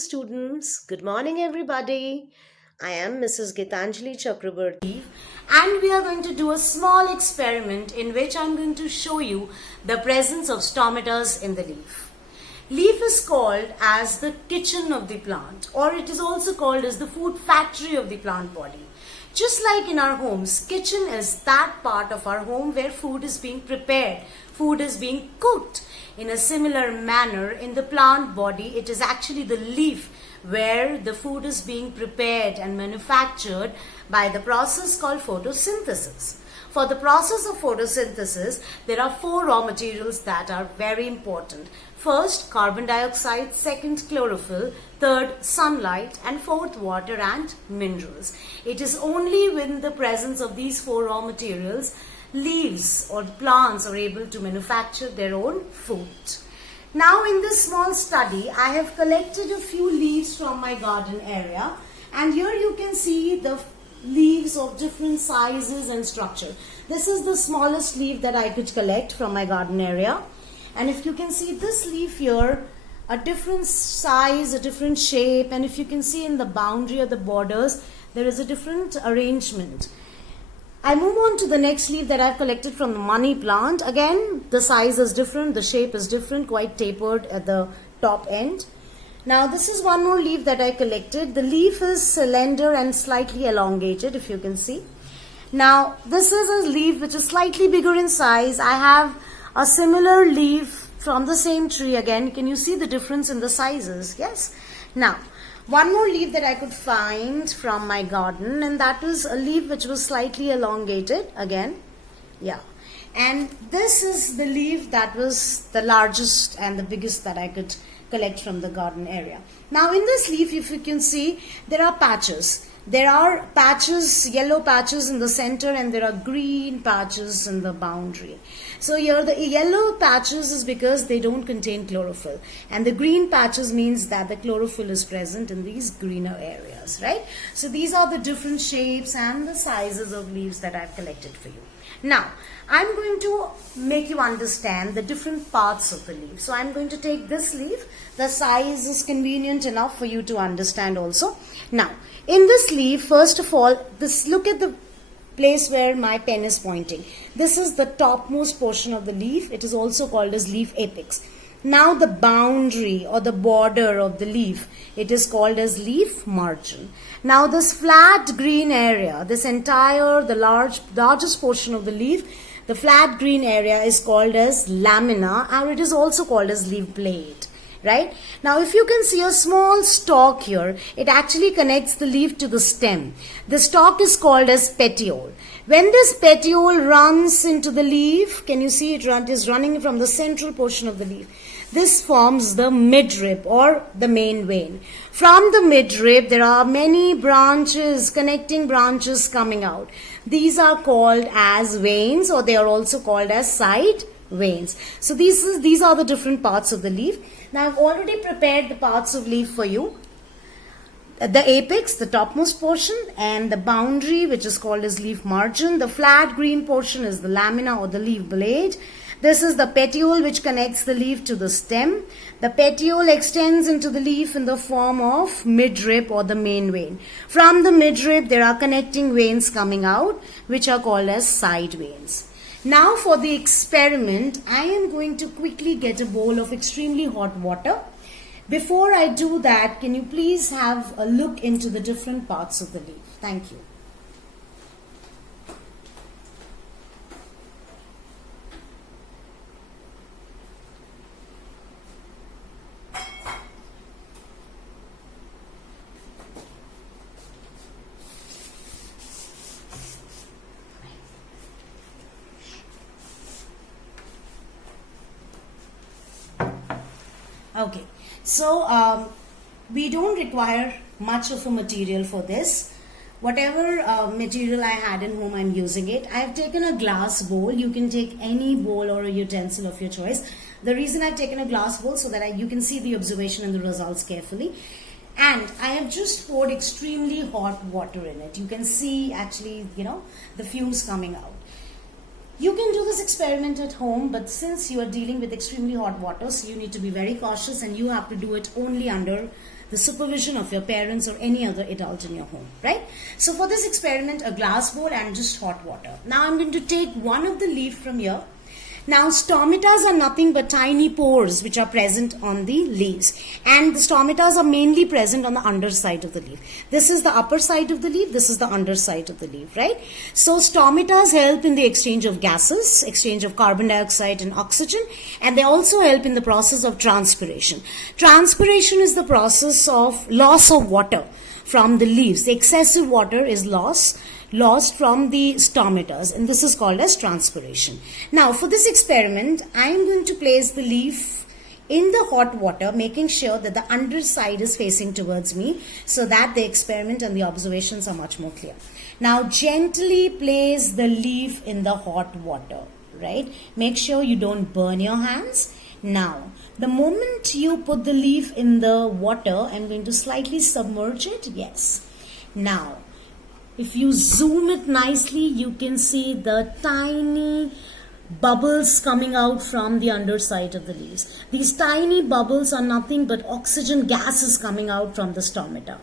students. Good morning, everybody. I am Mrs. 𝘗𝘵𝘮𝘢𝘵𝘢𝘵 and we are going to do a small experiment in which I'm going to show you the presence of stomatas in the leaf. Leaf is called as the kitchen of the plant, or it is also called as the food factory of the plant body. Just like in our homes, kitchen is that part of our home where food is being prepared, food is being cooked. In a similar manner, in the plant body, it is actually the leaf where the food is being prepared and manufactured by the process called photosynthesis. For the process of photosynthesis, there are four raw materials that are very important. First, carbon dioxide, second, chlorophyll, third, sunlight, and fourth, water and minerals. It is only with the presence of these four raw materials leaves or plants are able to manufacture their own food. Now in this small study, I have collected a few leaves from my garden area, and here you can see the leaves of different sizes and structure. This is the smallest leaf that I could collect from my garden area, and if you can see this leaf here, a different size, a different shape, and if you can see in the boundary or the borders, there is a different arrangement. I move on to the next leaf that I've collected from the money plant. Again, the size is different, the shape is different, quite tapered at the top end. Now this is one more leaf that I collected. The leaf is slender and slightly elongated, if you can see. Now this is a leaf which is slightly bigger in size. I have a similar leaf from the same tree again. Can you see the difference in the sizes? Yes. Now one more leaf that I could find from my garden, and that was a leaf which was slightly elongated again. Yeah. And this is the leaf that was the largest and the biggest that I could collect from the garden area. Now in this leaf, if you can see, there are patches. There are patches, yellow patches in the center, and there are green patches in the boundary. So here the yellow patches is because they don't contain chlorophyll, and the green patches means that the chlorophyll is present in these greener areas, right? So these are the different shapes and the sizes of leaves that I've collected for you. Now, I'm going to make you understand the different parts of the leaf. So I'm going to take this leaf. The size is convenient enough for you to understand also. Now, in this leaf, first of all, look at the place where my pen is pointing. This is the topmost portion of the leaf. It is also called as leaf apex. Now the boundary or the border of the leaf, it is called as leaf margin. Now this flat green area, this entire, the largest portion of the leaf, the flat green area is called as lamina, or it is also called as leaf blade. Right? Now if you can see a small stalk here, it actually connects the leaf to the stem. The stalk is called as petiole. When this petiole runs into the leaf, can you see it is running from the central portion of the leaf. This forms the midrib or the main vein. From the midrib, there are many branches, connecting branches coming out. These are called as veins, or they are also called as side veins. So these are the different parts of the leaf. Now I've already prepared the parts of leaf for you. The apex, the topmost portion, and the boundary, which is called as leaf margin. The flat green portion is the lamina or the leaf blade. This is the petiole which connects the leaf to the stem. The petiole extends into the leaf in the form of midrib or the main vein. From the midrib, there are connecting veins coming out, which are called as side veins. Now for the experiment, I am going to quickly get a bowl of extremely hot water. Before I do that, can you please have a look into the different parts of the leaf? Thank you. Okay, so we don't require much of a material for this. Whatever material I had in home, I'm using it. I have taken a glass bowl. You can take any bowl or a utensil of your choice. The reason I've taken a glass bowl so that you can see the observation and the results carefully. And I have just poured extremely hot water in it. You can see actually, the fumes coming out. You can do this experiment at home, but since you are dealing with extremely hot water, so you need to be very cautious and you have to do it only under the supervision of your parents or any other adult in your home, right? So for this experiment, a glass bowl and just hot water. Now I'm going to take one of the leaf from here. Now stomatas are nothing but tiny pores which are present on the leaves, and the stomatas are mainly present on the underside of the leaf. This is the upper side of the leaf, this is the underside of the leaf, right? So stomatas help in the exchange of gases, exchange of carbon dioxide and oxygen, and they also help in the process of transpiration. Transpiration is the process of loss of water from the leaves. The excessive water is lost from the stomatas, and this is called as transpiration. Now for this experiment, I am going to place the leaf in the hot water, making sure that the underside is facing towards me so that the experiment and the observations are much more clear. Now gently place the leaf in the hot water, right? Make sure you don't burn your hands. Now the moment you put the leaf in the water, I'm going to slightly submerge it. Yes. Now if you zoom it nicely, you can see the tiny bubbles coming out from the underside of the leaves. These tiny bubbles are nothing but oxygen gases coming out from the stomata,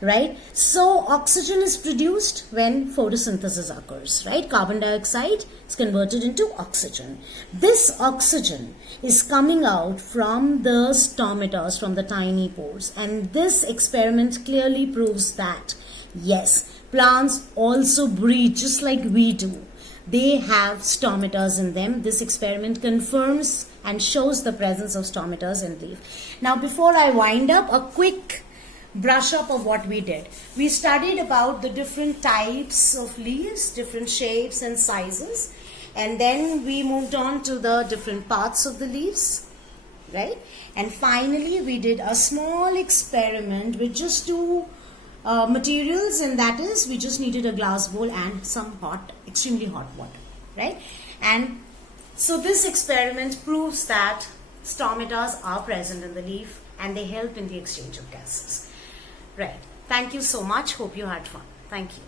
right? So oxygen is produced when photosynthesis occurs, right? Carbon dioxide is converted into oxygen. This oxygen is coming out from the stomatas, from the tiny pores, and this experiment clearly proves that yes, plants also breathe just like we do. They have stomatas in them. This experiment confirms and shows the presence of stomatas in leaf. Now before I wind up, a quick brush up of what we did. We studied about the different types of leaves, different shapes and sizes, and then we moved on to the different parts of the leaves, right? And finally we did a small experiment with just two materials, and that is we just needed a glass bowl and some extremely hot water, right? And so this experiment proves that stomatas are present in the leaf and they help in the exchange of gases, right? Thank you so much. Hope you had fun. Thank you.